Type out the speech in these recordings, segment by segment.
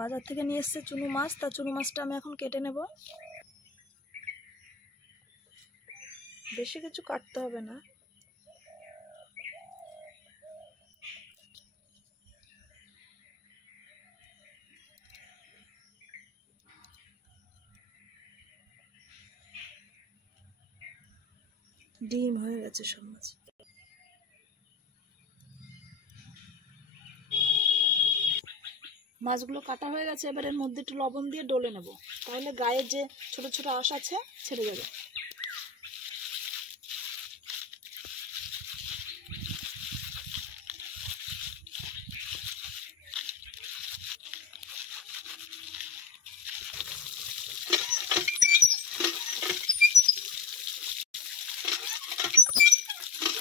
বাজার থেকে নিয়ে এসেছে চুনো মাছ। তা চুনো মাছটা আমি এখন কেটে নেব। বেশি কিছু কাটতে হবে না। ডিম হয়ে গেছে সব মাছ। মাছগুলো কাটা হয়ে গেছে। এবার এর মধ্যে একটু লবণ দিয়ে ডলে নেব, তাহলে গায়ের যে ছোট ছোট আঁশ আছে ছেড়ে যাবে।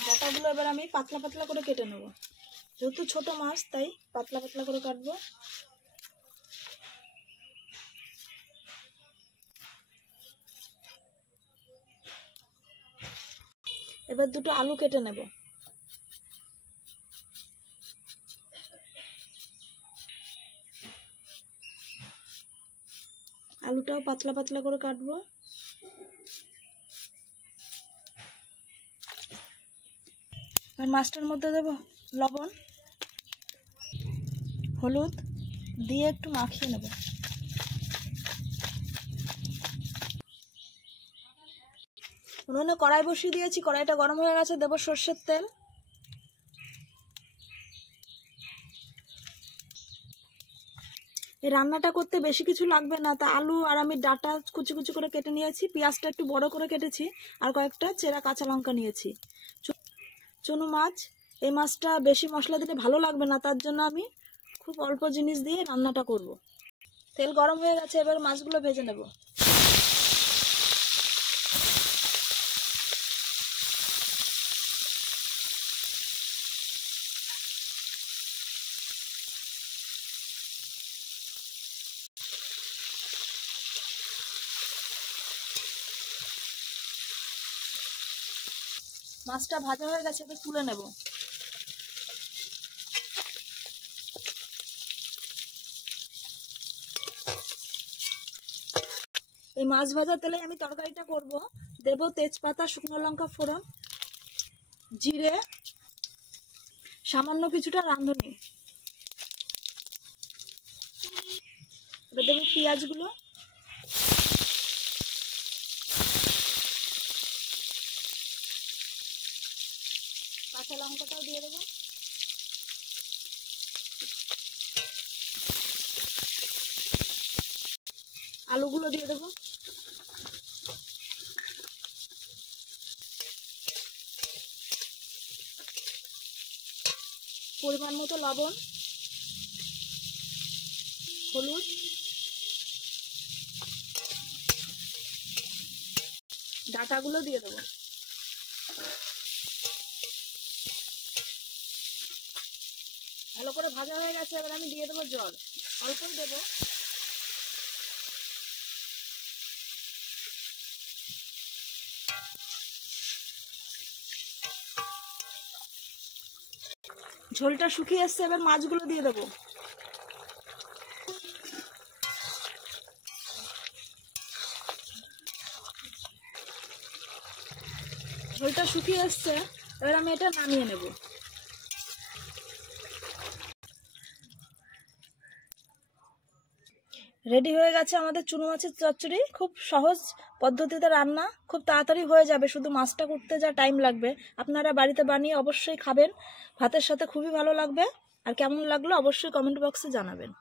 ডাটাগুলো এবার আমি পাতলা পাতলা করে কেটে নেব। যেহেতু ছোট মাছ তাই পাতলা পাতলা করে কাটবো। এবার দুটো আলু কেটে নেব। আলুটাও পাতলা পাতলা করে কাটবো। আর মাছটার মধ্যে দেব লবণ, হলুদ দিয়ে একটু মাখিয়ে নেব। উনুনে কড়াই বসিয়ে দিয়েছি, কড়াইটা গরম হয়ে গেছে। দেব সর্ষের তেল। এই রান্নাটা করতে বেশি কিছু লাগবে না। তা আলু আর আমি ডাটা কুচি কুচি করে কেটে নিয়েছি, পেঁয়াজটা একটু বড় করে কেটেছি, আর কয়েকটা চেরা কাঁচা লঙ্কা নিয়েছি। চুনো মাছ, এই মাছটা বেশি মশলা দিলে ভালো লাগবে না, তার জন্য আমি খুব অল্প জিনিস দিয়ে রান্নাটা করব। তেল গরম হয়ে গেছে, এবার মাছগুলো ভেজে নেব। মাছটা ভাজা হয়ে গেছে, এবার তুলে নেব। এই মাছ ভাজা তেলে আমি তরকারিটা করব। দেব তেজপাতা, শুকনো লঙ্কা ফোড়ন, জিরে, সামান্য কিছুটা রাঁধুনি। এবার দেব পেঁয়াজগুলো, কাঁচা লঙ্কাটাও দিয়ে দেবো, আলুগুলো দিয়ে দেবো, পরিমাণ মতো লবণ, হলুদ, ডাটাগুলো দিয়ে দেবো। ভালো করে ভাজা হয়ে গেছে, এবার আমি দিয়ে দেবো জল, অল্পই দেবো। ঝোলটা শুকিয়ে এসছে, এবার মাছগুলো দিয়ে দেবো। ঝোলটা শুকিয়ে এসছে, এবার আমি এটা নামিয়ে নেব। রেডি হয়ে গেছে আমাদের চুনো মাছের চচ্চড়ি। খুব সহজ পদ্ধতিতে রান্না, খুব তাড়াতাড়ি হয়ে যাবে, শুধু মাছটা করতে যা টাইম লাগবে। আপনারা বাড়িতে বানিয়ে অবশ্যই খাবেন, ভাতের সাথে খুবই ভালো লাগবে। আর কেমন লাগলো অবশ্যই কমেন্ট বক্সে জানাবেন।